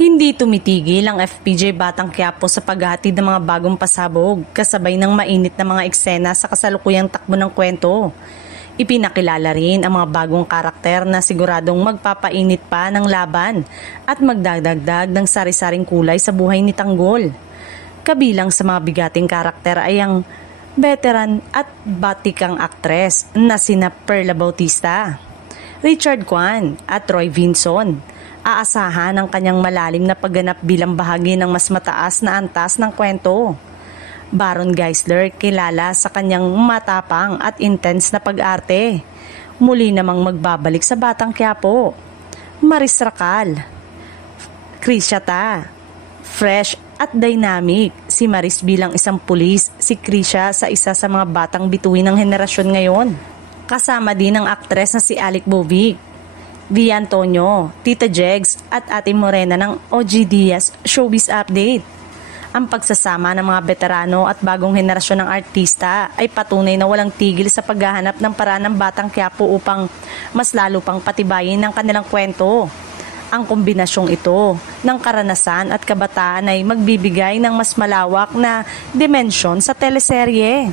Hindi tumitigil ang FPJ Batang Quiapo sa paghahatid ng mga bagong pasabog kasabay ng mainit na mga eksena sa kasalukuyang takbo ng kwento. Ipinakilala rin ang mga bagong karakter na siguradong magpapainit pa ng laban at magdadagdag ng sari-saring kulay sa buhay ni Tanggol. Kabilang sa mga bigating karakter ay ang veteran at batikang aktres na sina Perla Bautista, Richard Kwan at Roy Vinson. Aasahan ang kanyang malalim na pagganap bilang bahagi ng mas mataas na antas ng kwento. Baron Geisler, kilala sa kanyang matapang at intense na pag-arte, muli namang magbabalik sa Batang Quiapo. Maris Racal, Krisha Ta, fresh at dynamic. Si Maris bilang isang pulis, si Krisha sa isa sa mga batang bituin ng henerasyon ngayon. Kasama din ang aktres na si Alec Bovic, Via Antonio, Tita Jegs at Ate Morena ng OG Diaz Showbiz Update. Ang pagsasama ng mga veterano at bagong henerasyon ng artista ay patunay na walang tigil sa paghahanap ng paraan ng Batang Quiapo upang mas lalo pang patibayin ang kanilang kwento. Ang kombinasyong ito ng karanasan at kabataan ay magbibigay ng mas malawak na dimensyon sa teleserye.